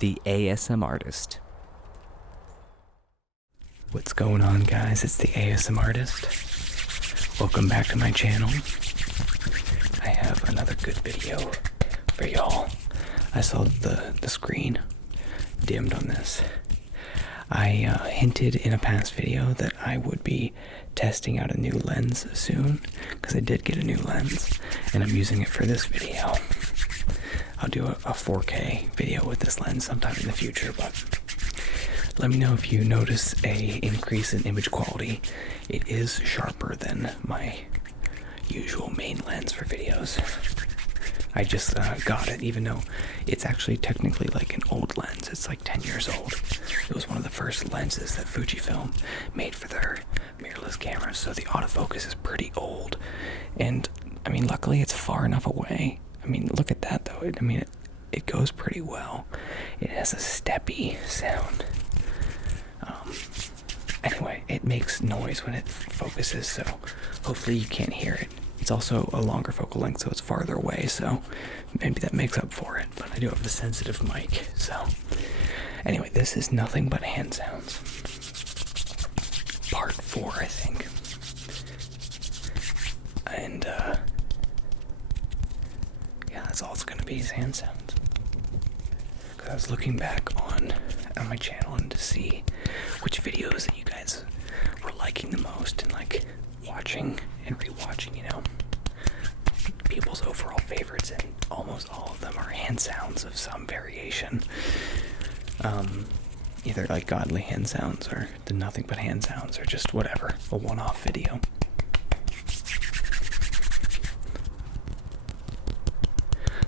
the ASMARtist. What's going on, guys? It's the ASMARtist. Welcome back to my channel. I have another good video for y'all. I saw the screen dimmed on this. I hinted in a past video that I would be testing out a new lens soon, because I did get a new lens, and I'm using it for this video. I'll do a 4K video with this lens sometime in the future, but let me know if you notice a increase in image quality. It is sharper than my usual main lens for videos. I just got it, even though it's actually technically like an old lens. It's like 10 years old. It was one of the first lenses that Fujifilm made for their mirrorless cameras, so the autofocus is pretty old. And I mean, luckily it's far enough away. I mean, look at that though. It goes pretty well. It has a steppy sound. Anyway, it makes noise when it focuses, so hopefully you can't hear it. It's also a longer focal length, so it's farther away, so maybe that makes up for it. But I do have a sensitive mic, so anyway, this is nothing but hand sounds. Part 4, I think. And yeah, that's all it's gonna be, is hand sounds. Because I was looking back on my channel and to see which videos that you guys were liking the most, and like watching and rewatching, you know, people's overall favorites, and almost all of them are hand sounds of some variation. Either like godly hand sounds, or the nothing but hand sounds, or just whatever, a one-off video.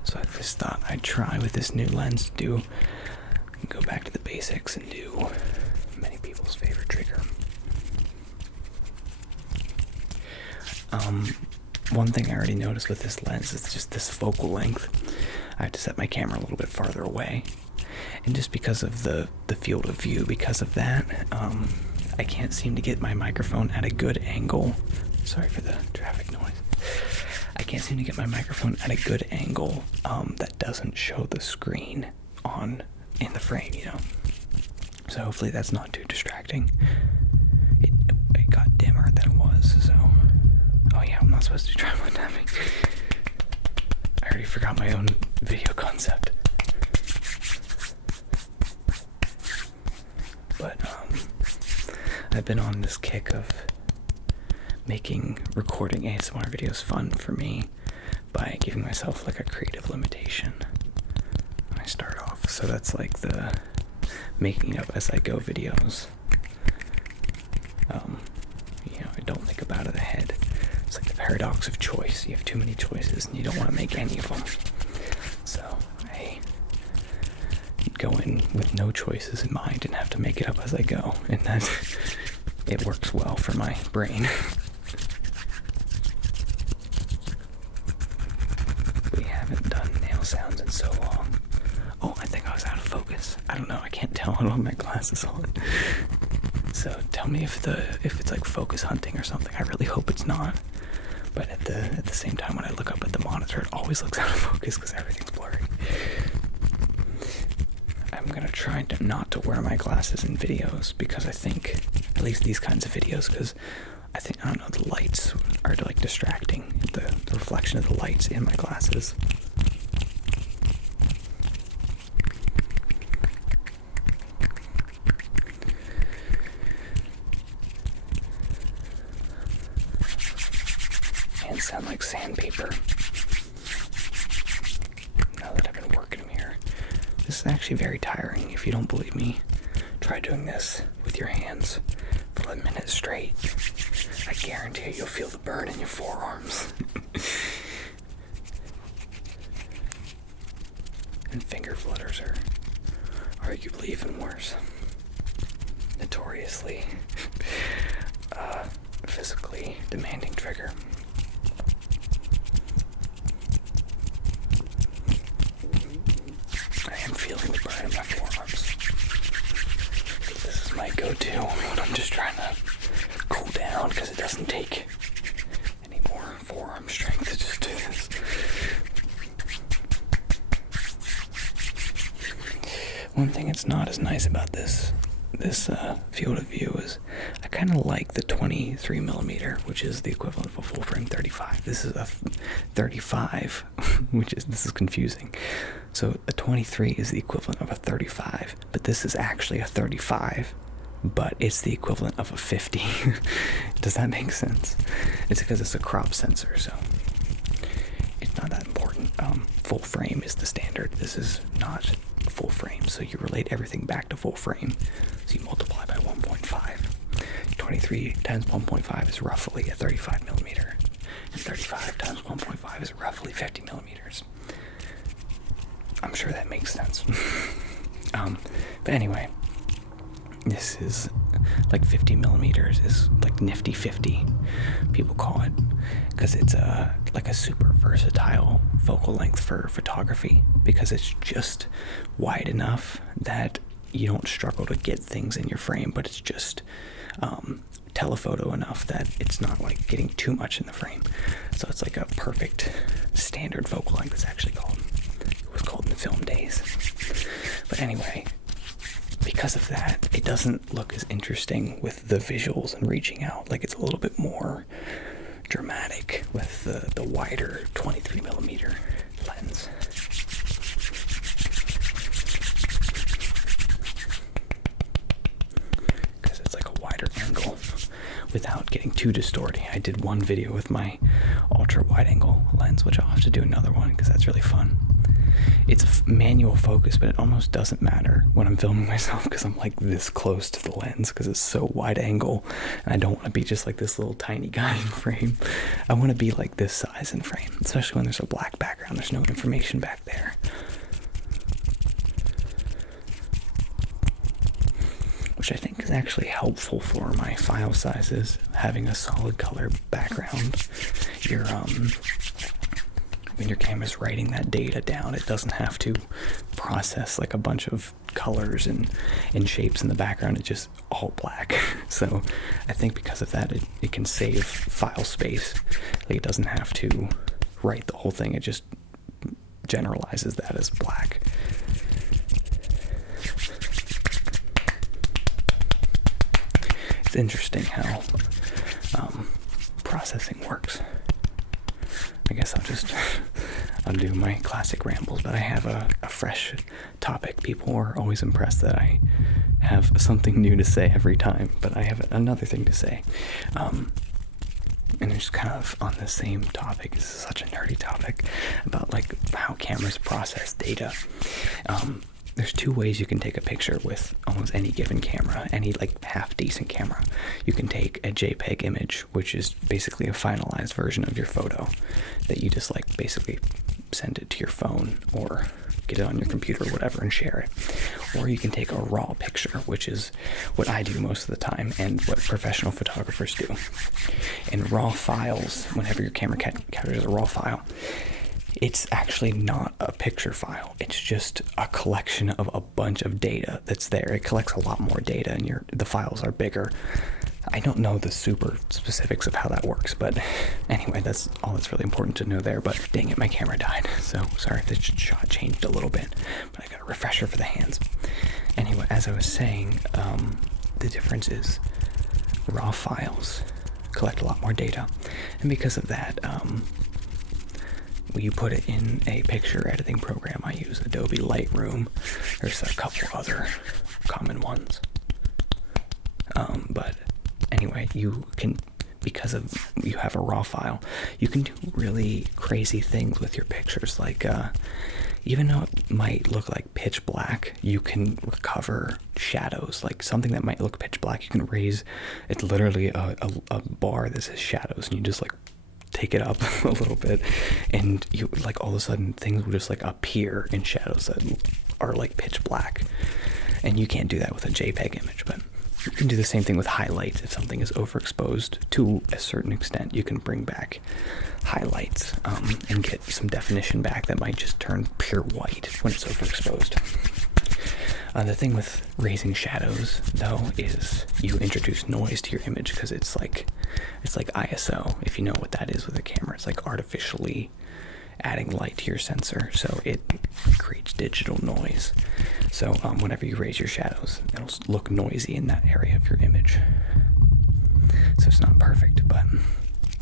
So I just thought I'd try with this new lens to go back to the basics and do many people's favorite trigger. One thing I already noticed with this lens is just this focal length. I have to set my camera a little bit farther away, and just because of the field of view, because of that, I can't seem to get my microphone at a good angle. Sorry for the traffic noise. I can't seem to get my microphone at a good angle that doesn't show the screen in the frame, you know. So hopefully that's not too distracting. It got dimmer than it was, so. Oh yeah, I'm not supposed to do tripod tapping. I already forgot my own video concept. But I've been on this kick of making recording ASMR videos fun for me by giving myself like a creative limitation when I start off. So that's like the making up as I go videos. You know, I don't think about it ahead. It's like the paradox of choice. You have too many choices and you don't want to make any of them. So I go in with no choices in mind and have to make it up as I go. And that it works well for my brain. We haven't done nail sounds in so long. Oh, I think I was out of focus. I don't know. I can't tell. I don't have my glasses on. So tell me if it's like focus hunting or something. I really hope it's not. But at the same time, when I look up at the monitor, it always looks out of focus because everything's blurry. I'm gonna try not to wear my glasses in videos, because I think, at least these kinds of videos, because I don't know, the lights are like distracting, the reflection of the lights in my glasses. Hands sound like sandpaper. Now that I've been working them here. This is actually very tiring. If you don't believe me, try doing this with your hands for a minute straight. I guarantee you'll feel the burn in your forearms. And finger flutters are arguably even worse. Notoriously physically demanding trigger. I am feeling the burn in my forearms. This is my go-to when I'm just trying to cool down, because it doesn't take any more forearm strength to just do this. One thing that's not as nice about this field of view is I kind of like the 23 millimeter, which is the equivalent of a full frame 35. This is a 35, this is confusing. So a 23 is the equivalent of a 35, but this is actually a 35, but it's the equivalent of a 50. Does that make sense? It's because it's a crop sensor, so it's not that important. Full frame is the standard. This is not full frame, so you relate everything back to full frame. So you multiply by 1.5. 23 times 1.5 is roughly a 35 millimeter, and 35 times 1.5 is roughly 50 millimeters. I'm sure that makes sense. But anyway, this is like 50 millimeters is like nifty 50, people call it, because it's like a super versatile focal length for photography, because it's just wide enough that you don't struggle to get things in your frame, but it's just telephoto enough that it's not like getting too much in the frame. So it's like a perfect standard focal length. It's actually called, it was called in the film days. But anyway, because of that, it doesn't look as interesting with the visuals and reaching out. Like, it's a little bit more dramatic with the wider 23 millimeter lens. Because it's like a wider angle without getting too distorting. I did one video with my ultra wide angle lens, which I'll have to do another one because that's really fun. It's a manual focus, but it almost doesn't matter when I'm filming myself because I'm like this close to the lens because it's so wide angle, and I don't want to be just like this little tiny guy in frame. I want to be like this size in frame, especially when there's a black background. There's no information back there. Which I think is actually helpful for my file sizes, having a solid color background. When your camera's writing that data down, it doesn't have to process like a bunch of colors and shapes in the background. It's just all black. So I think because of that, it can save file space. Like, it doesn't have to write the whole thing. It just generalizes that as black. It's interesting how processing works. I guess I'll do my classic rambles, but I have a fresh topic. People are always impressed that I have something new to say every time, but I have another thing to say. And it's kind of on the same topic. This is such a nerdy topic about like how cameras process data. There's two ways you can take a picture with almost any given camera, any like half decent camera. You can take a JPEG image, which is basically a finalized version of your photo that you just like basically send it to your phone or get it on your computer or whatever and share it. Or you can take a raw picture, which is what I do most of the time and what professional photographers do. In raw files, whenever your camera captures a raw file, it's actually not a picture file. It's just a collection of a bunch of data that's there. It collects a lot more data and the files are bigger. I don't know the super specifics of how that works, but anyway, that's all that's really important to know there. But dang it, my camera died. So sorry if the shot changed a little bit, but I got a refresher for the hands. Anyway, as I was saying, the difference is raw files collect a lot more data. And because of that, you put it in a picture editing program. I use Adobe Lightroom. There's a couple other common ones. But anyway, you can, because of you have a raw file, you can do really crazy things with your pictures. Like, even though it might look like pitch black, you can recover shadows. Like something that might look pitch black, you can raise, it's literally a bar that says shadows, and you just like take it up a little bit, and you like all of a sudden things will just like appear in shadows that are like pitch black. And you can't do that with a JPEG image, but you can do the same thing with highlights. If something is overexposed to a certain extent, you can bring back highlights and get some definition back that might just turn pure white when it's overexposed. The thing with raising shadows, though, is you introduce noise to your image because it's like ISO. If you know what that is with a camera, it's like artificially adding light to your sensor, so it creates digital noise. So whenever you raise your shadows, it'll look noisy in that area of your image. So it's not perfect, but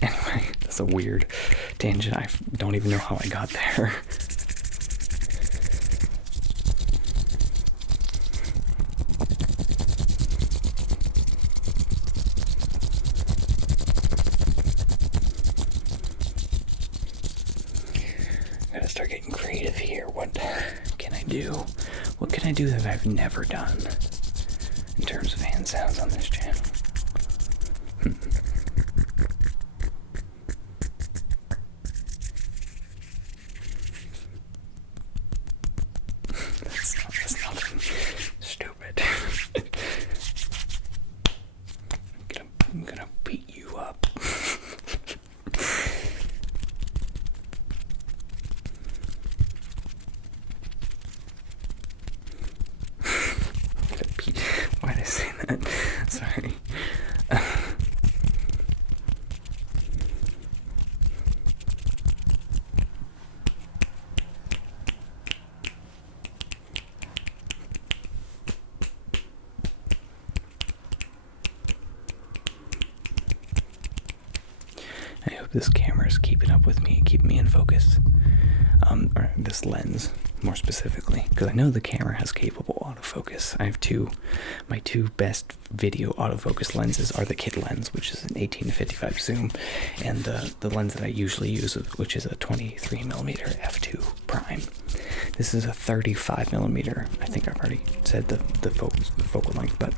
anyway, that's a weird tangent. I don't even know how I got there. Gotta start getting creative here. What can I do? What can I do that I've never done in terms of hand sounds on this channel? That's nothing stupid. I'm gonna beat you up. Why did I say that? Sorry. I hope this camera is keeping up with me, keeping me in focus. Or this lens, more specifically, because I know the camera has capable autofocus. I have my two best video autofocus lenses are the kit lens, which is an 18-55 zoom, and the lens that I usually use, which is a 23mm f2 prime. This is a 35mm. I think I've already said the focal length, but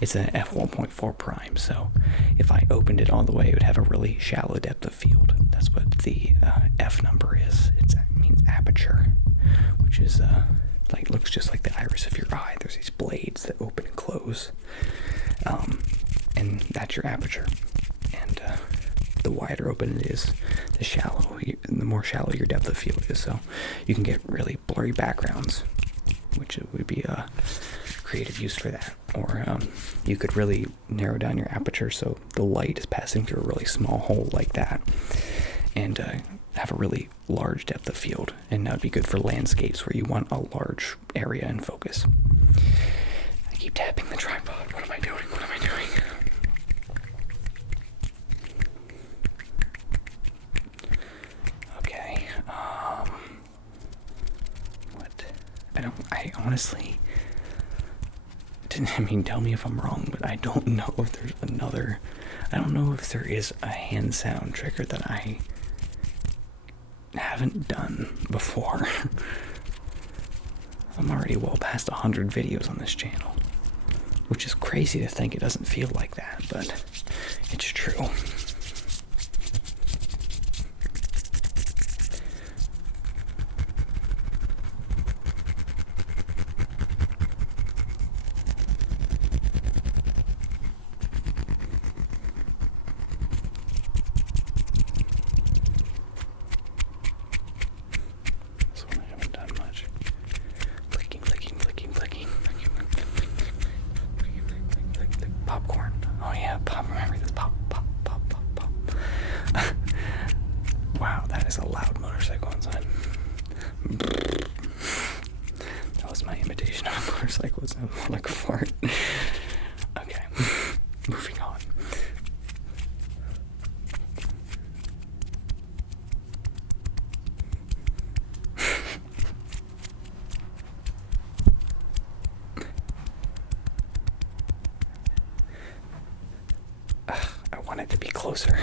it's an f1.4 prime. So if I opened it all the way, it would have a really shallow depth of field. That's what the f number is. It means aperture, which is looks just like the iris of your eye. There's these blades that open and close, and that's your aperture. And the wider open it is, the more shallow your depth of field is. So you can get really blurry backgrounds, which would be a creative use for that. Or you could really narrow down your aperture so the light is passing through a really small hole like that, and have a really large depth of field. And that would be good for landscapes where you want a large area in focus. I keep tapping the tripod. What am I doing? What am I doing? Okay. What? I honestly didn't. I mean, tell me if I'm wrong, but I don't know if there's another. I don't know if there is a hand sound trigger that I haven't done before. I'm already well past 100 videos on this channel, which is crazy to think it doesn't feel like that, but it's true. Popcorn. Oh yeah, remember this? Pop. Wow, that is a loud motorcycle inside. That was my imitation of a motorcycle. It sounded more like a fart. Okay, moving on. It to be closer.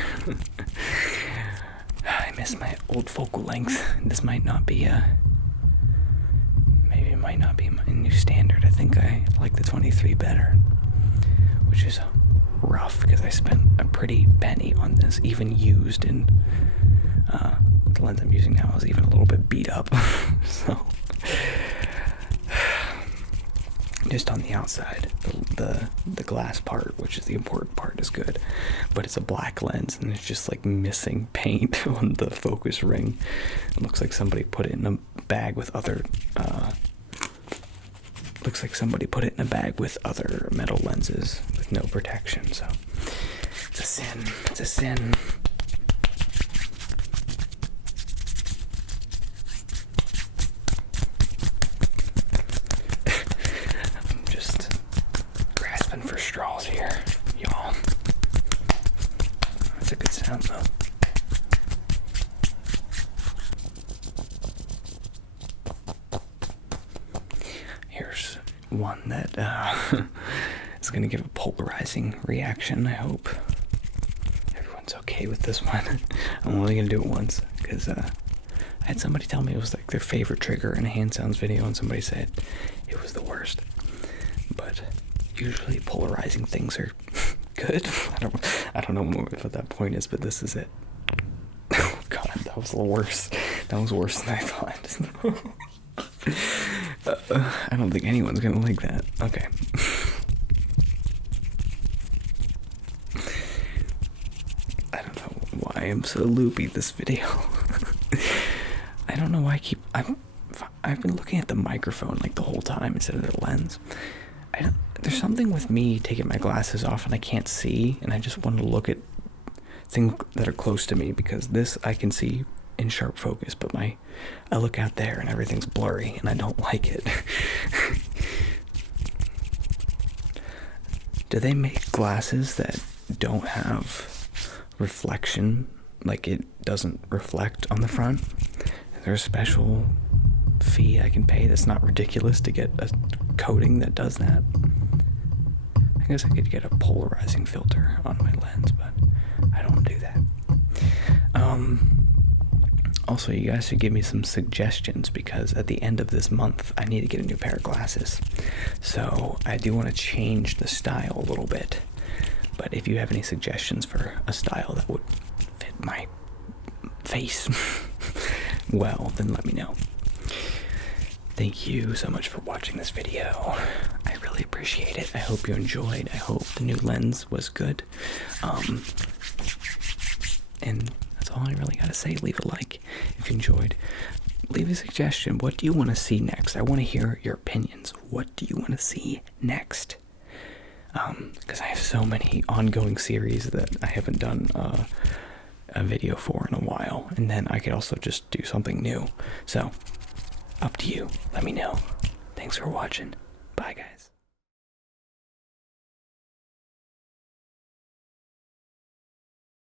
I miss my old focal length. This might not be maybe it might not be my new standard. I think I like the 23 better, which is rough because I spent a pretty penny on this, even used, and the lens I'm using now is even a little bit beat up. So just on the outside, the glass part, which is the important part, is good, but it's a black lens and it's just like missing paint on the focus ring. It looks like somebody put it in a bag with other metal lenses with no protection. So it's a sin. one that is going to give a polarizing reaction. I hope everyone's okay with this one. I'm only going to do it once because I had somebody tell me it was like their favorite trigger in a hand sounds video, and somebody said it was the worst. But usually polarizing things are good. I don't know what that point is, but this is it. Oh god, that was a little worse. That was worse than I thought. I don't think anyone's gonna like that. Okay. I don't know why I'm so loopy this video. I don't know why I've been looking at the microphone like the whole time instead of the lens. There's something with me taking my glasses off and I can't see, and I just want to look at things that are close to me, because this I can see in sharp focus, but I look out there and everything's blurry and I don't like it. Do they make glasses that don't have reflection, like it doesn't reflect on the front? Is there a special fee I can pay that's not ridiculous to get a coating that does that? I guess I could get a polarizing filter on my lens, but I don't do that. Also, you guys should give me some suggestions, because at the end of this month I need to get a new pair of glasses. So I do want to change the style a little bit, but if you have any suggestions for a style that would fit my face well, then let me know. Thank you so much for watching this video. I really appreciate it. I hope you enjoyed. I hope the new lens was good. And that's all I really gotta say. Leave a like if you enjoyed. Leave a suggestion. What do you want to see next? I want to hear your opinions. What do you want to see next? Because I have so many ongoing series that I haven't done a video for in a while. And then I could also just do something new. So, up to you. Let me know. Thanks for watching. Bye, guys.